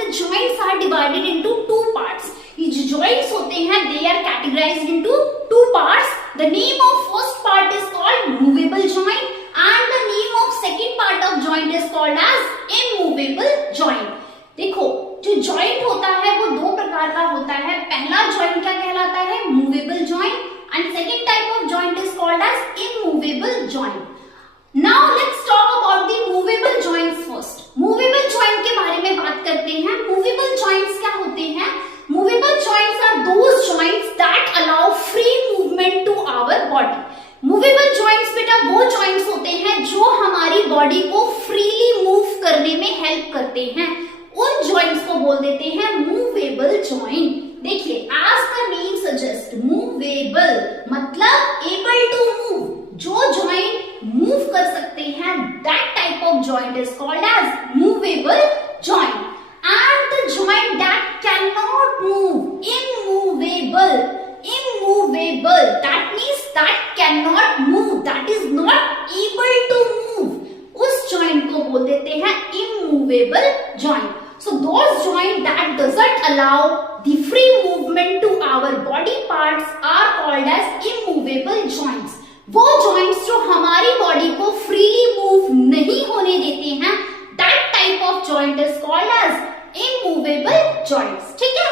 The joints are divided into two parts. ये जो joints होते हैं they are categorised into two parts. The name of first part is called movable joint and the name of second part of joint is called as immovable joint. देखो जो joint होता है वो दो प्रकार का होता है। पहला जॉइंट क्या कहलाता है? Movable joint, and second type of joint is called as immovable joint. Now let's talk about the movable joints first. Movable joint के बारे में बात करते हैं। मूवेबल जॉइंट्स क्या होते हैं? Movable joints are those joints that allow free movement to our body. Movable joints बेटा वो जॉइंट्स होते हैं जो हमारी बॉडी को फ्रीली मूव करने में हेल्प करते हैं। उन जॉइंट्स को बोल देते हैं मूवेबल जॉइंट। देखिए as the name suggest, movable मतलब एबल टू मूव। जो जॉइंट मूव कर सकते हैं that type of joint is called as movable joint. And the joint that can not move, immovable. Immovable that means that can not move, that is not able to move. उस joint को बोल देते हैं immovable joint. So those joint that doesn't allow the free movement to our body parts are called as immovable joints. वो joints जो हमारी body को freely move नहीं होने देते हैं, that type of joint is called as immovable joints. ठीक है?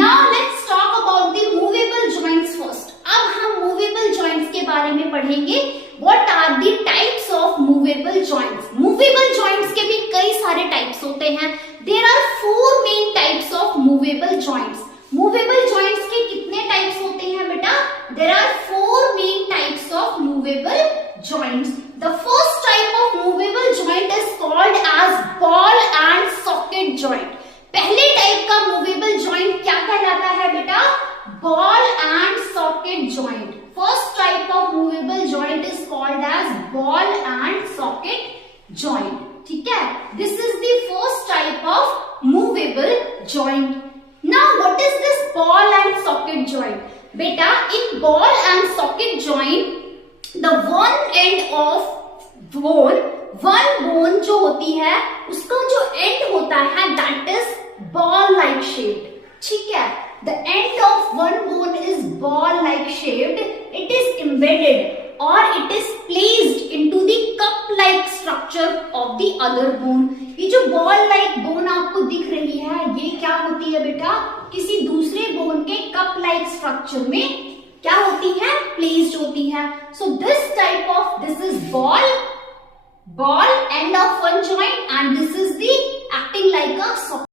Now let's talk about the movable joints first. अब हम movable joints के बारे में पढ़ेंगे। What are the types of movable joints? Movable joints के भी कई सारे types होते हैं। There are four main types of movable joints. Movable joints के कितने types होते हैं बेटा? There are four main types of movable joints. The first type of movable joint is called as ball and socket joint. पहले type का movable joint क्या कहलाता है बेटा? Ball and socket joint. First type of movable joint is called as ball and socket joint. ठीक है? This is the first type of movable joint. Now what is this ball and socket joint? बेटा in ball and socket joint, the one end of bone जो होती है उसका जो end होता है that is ball like shaped. ठीक है? The end of one bone is ball like shaped. It is embedded or it is placed into the cup like structure of the other bone. ये जो ball like bone आपको दिख रही है ये क्या होती है बेटा? किसी दूसरे bone के cup like structure में क्या होती है? Placed होती है. So this is ball end of one joint and this is the acting like a socket.